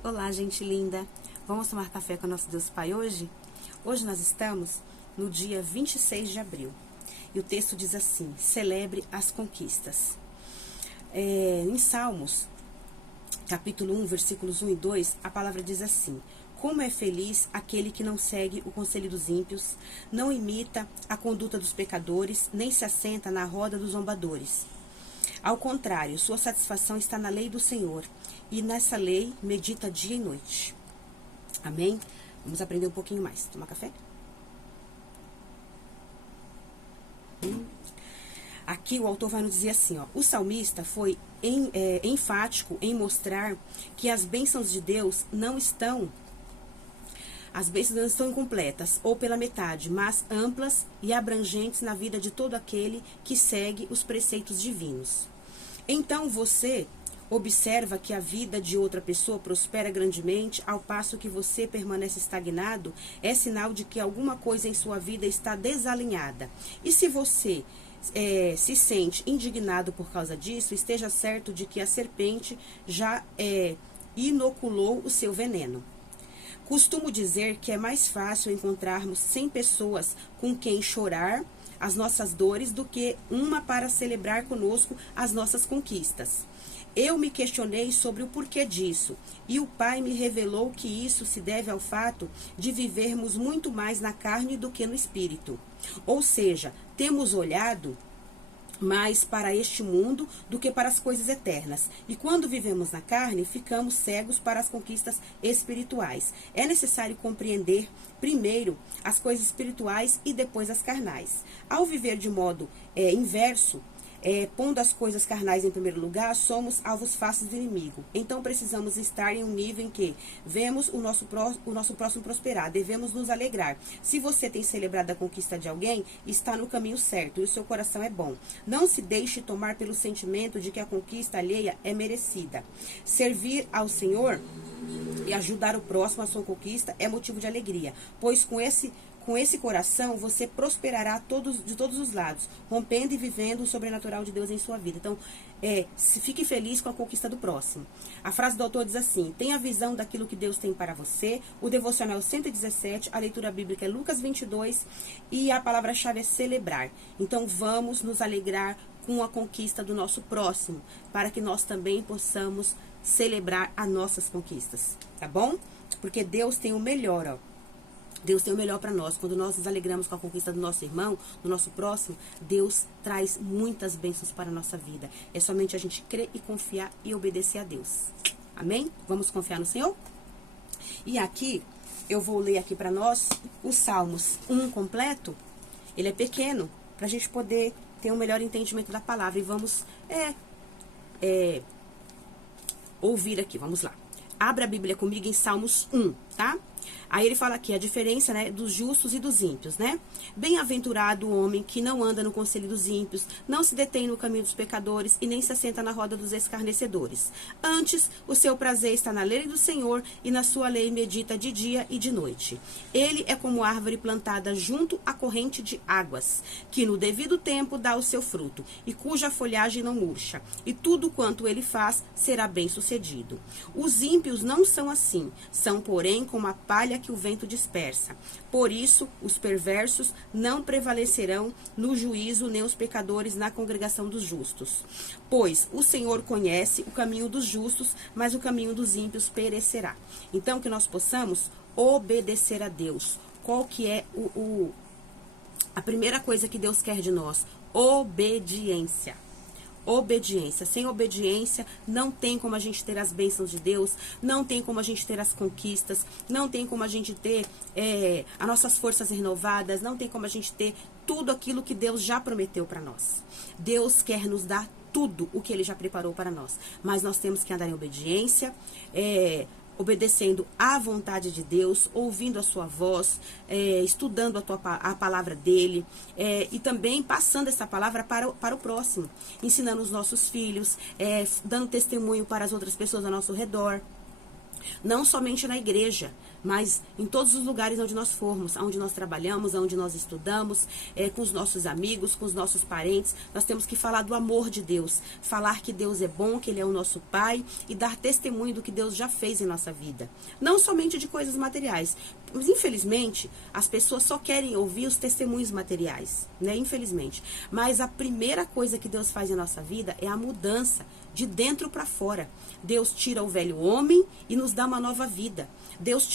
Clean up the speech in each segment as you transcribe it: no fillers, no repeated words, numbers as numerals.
Olá, gente linda! Vamos tomar café com o nosso Deus Pai hoje? Hoje nós estamos no dia 26 de abril. E o texto diz assim: celebre as conquistas. Em Salmos, capítulo 1, versículos 1 e 2, a palavra diz assim: como é feliz aquele que não segue o conselho dos ímpios, não imita a conduta dos pecadores, nem se assenta na roda dos zombadores. Ao contrário, sua satisfação está na lei do Senhor, e nessa lei medita dia e noite. Amém? Vamos aprender um pouquinho mais. Tomar café? Aqui o autor vai nos dizer assim, ó, o salmista foi enfático em mostrar que as bênçãos de Deus não estão incompletas ou pela metade, mas amplas e abrangentes na vida de todo aquele que segue os preceitos divinos. Então você observa que a vida de outra pessoa prospera grandemente, ao passo que você permanece estagnado, é sinal de que alguma coisa em sua vida está desalinhada. E se você se sente indignado por causa disso, esteja certo de que a serpente já inoculou o seu veneno. Costumo dizer que é mais fácil encontrarmos 100 pessoas com quem chorar as nossas dores do que uma para celebrar conosco as nossas conquistas. Eu me questionei sobre o porquê disso, e o Pai me revelou que isso se deve ao fato de vivermos muito mais na carne do que no espírito. Ou seja, temos olhado mais para este mundo do que para as coisas eternas. E quando vivemos na carne, ficamos cegos para as conquistas espirituais. É necessário compreender primeiro as coisas espirituais e depois as carnais. Ao viver de modo inverso, pondo as coisas carnais em primeiro lugar, somos alvos fáceis do inimigo. Então precisamos estar em um nível em que vemos o nosso próximo prosperar, devemos nos alegrar. Se você tem celebrado a conquista de alguém, está no caminho certo e o seu coração é bom. Não se deixe tomar pelo sentimento de que a conquista alheia é merecida. Servir ao Senhor e ajudar o próximo à sua conquista é motivo de alegria, pois com esse coração, você prosperará de todos os lados, rompendo e vivendo o sobrenatural de Deus em sua vida. Então, fique feliz com a conquista do próximo. A frase do autor diz assim: tenha visão daquilo que Deus tem para você. O devocional 117, a leitura bíblica é Lucas 22 e a palavra-chave é celebrar. Então, vamos nos alegrar com a conquista do nosso próximo, para que nós também possamos celebrar as nossas conquistas, tá bom? Porque Deus tem o melhor, ó. Deus tem o melhor para nós. Quando nós nos alegramos com a conquista do nosso irmão, do nosso próximo, Deus traz muitas bênçãos para a nossa vida. É somente a gente crer e confiar e obedecer a Deus. Amém? Vamos confiar no Senhor? E aqui, eu vou ler aqui para nós os Salmos 1 completo. Ele é pequeno, para a gente poder ter um melhor entendimento da palavra. E vamos ouvir aqui, vamos lá. Abra a Bíblia comigo em Salmos 1, tá? Aí ele fala aqui a diferença, né, dos justos e dos ímpios, né? Bem-aventurado o homem que não anda no conselho dos ímpios, não se detém no caminho dos pecadores e nem se assenta na roda dos escarnecedores. Antes, o seu prazer está na lei do Senhor e na sua lei medita de dia e de noite. Ele é como árvore plantada junto à corrente de águas, que no devido tempo dá o seu fruto e cuja folhagem não murcha, e tudo quanto ele faz será bem-sucedido. Os ímpios não são assim, são, porém, como a palha que o vento dispersa. Por isso, os perversos não prevalecerão no juízo, nem os pecadores na congregação dos justos. Pois o Senhor conhece o caminho dos justos, mas o caminho dos ímpios perecerá. Então, que nós possamos obedecer a Deus. Qual que é a primeira coisa que Deus quer de nós? Obediência. Obediência. Sem obediência, não tem como a gente ter as bênçãos de Deus, não tem como a gente ter as conquistas, não tem como a gente ter as nossas forças renovadas, não tem como a gente ter tudo aquilo que Deus já prometeu para nós. Deus quer nos dar tudo o que Ele já preparou para nós, mas nós temos que andar em obediência, obedecendo à vontade de Deus, ouvindo a sua voz, estudando a palavra dele, e também passando essa palavra para o próximo, ensinando os nossos filhos, dando testemunho para as outras pessoas ao nosso redor. Não somente na igreja, mas em todos os lugares onde nós formos, onde nós trabalhamos, onde nós estudamos, com os nossos amigos, com os nossos parentes, nós temos que falar do amor de Deus, falar que Deus é bom, que Ele é o nosso Pai e dar testemunho do que Deus já fez em nossa vida. Não somente de coisas materiais, mas infelizmente as pessoas só querem ouvir os testemunhos materiais, né? Infelizmente. Mas a primeira coisa que Deus faz em nossa vida é a mudança de dentro para fora. Deus tira o velho homem e nos dá uma nova vida. Deus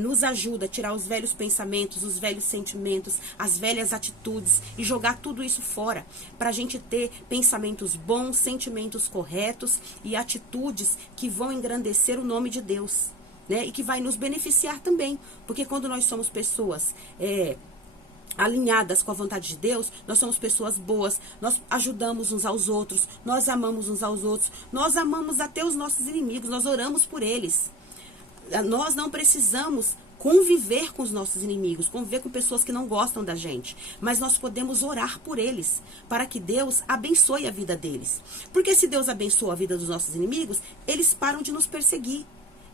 nos ajuda a tirar os velhos pensamentos, os velhos sentimentos, as velhas atitudes e jogar tudo isso fora, para a gente ter pensamentos bons, sentimentos corretos e atitudes que vão engrandecer o nome de Deus, né? E que vai nos beneficiar também, porque quando nós somos pessoas alinhadas com a vontade de Deus, nós somos pessoas boas, nós ajudamos uns aos outros, nós amamos uns aos outros, nós amamos até os nossos inimigos, nós oramos por eles. Nós não precisamos conviver com os nossos inimigos, conviver com pessoas que não gostam da gente, mas nós podemos orar por eles, para que Deus abençoe a vida deles. Porque se Deus abençoa a vida dos nossos inimigos, eles param de nos perseguir.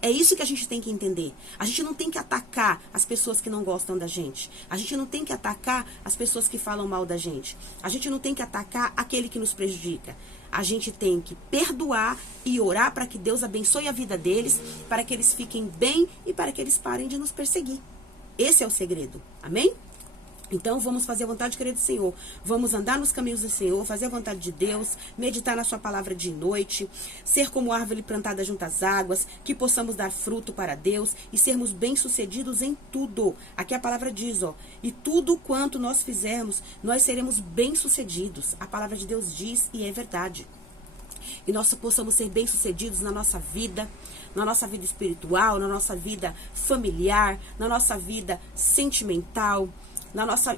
É isso que a gente tem que entender. A gente não tem que atacar as pessoas que não gostam da gente. A gente não tem que atacar as pessoas que falam mal da gente. A gente não tem que atacar aquele que nos prejudica. A gente tem que perdoar e orar para que Deus abençoe a vida deles, para que eles fiquem bem e para que eles parem de nos perseguir. Esse é o segredo. Amém? Então, vamos fazer a vontade de querer do Senhor. Vamos andar nos caminhos do Senhor, fazer a vontade de Deus, meditar na sua palavra de noite, ser como árvore plantada junto às águas, que possamos dar fruto para Deus e sermos bem-sucedidos em tudo. Aqui a palavra diz, e tudo quanto nós fizermos, nós seremos bem-sucedidos. A palavra de Deus diz e é verdade. E nós possamos ser bem-sucedidos na nossa vida espiritual, na nossa vida familiar, na nossa vida sentimental,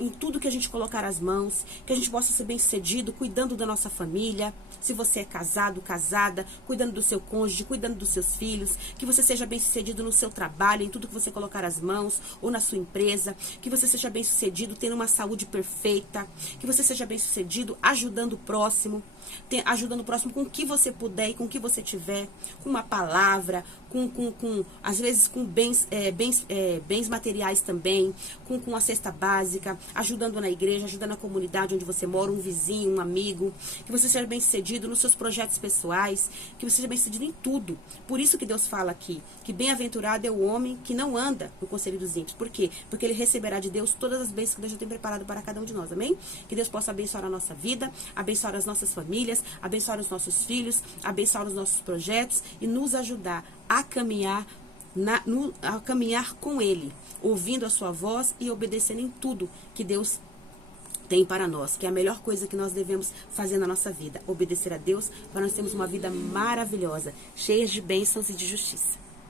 em tudo que a gente colocar as mãos, que a gente possa ser bem-sucedido, cuidando da nossa família. Se você é casado, casada, cuidando do seu cônjuge, cuidando dos seus filhos, que você seja bem-sucedido no seu trabalho, em tudo que você colocar as mãos, ou na sua empresa, que você seja bem-sucedido tendo uma saúde perfeita, que você seja bem-sucedido ajudando o próximo com o que você puder e com o que você tiver, com uma palavra, às vezes com bens materiais também, com a cesta básica, ajudando na igreja, ajudando na comunidade onde você mora, um vizinho, um amigo, que você seja bem-sucedido nos seus projetos pessoais, que você seja bem-sucedido em tudo. Por isso que Deus fala aqui, que bem-aventurado é o homem que não anda no conselho dos ímpios. Por quê? Porque ele receberá de Deus todas as bênçãos que Deus já tem preparado para cada um de nós, amém? Que Deus possa abençoar a nossa vida, abençoar as nossas famílias, abençoar os nossos filhos, abençoar os nossos projetos e nos ajudar a caminhar com Ele, ouvindo a sua voz e obedecendo em tudo que Deus tem para nós, que é a melhor coisa que nós devemos fazer na nossa vida, obedecer a Deus para nós termos uma vida maravilhosa, cheia de bênçãos e de justiça.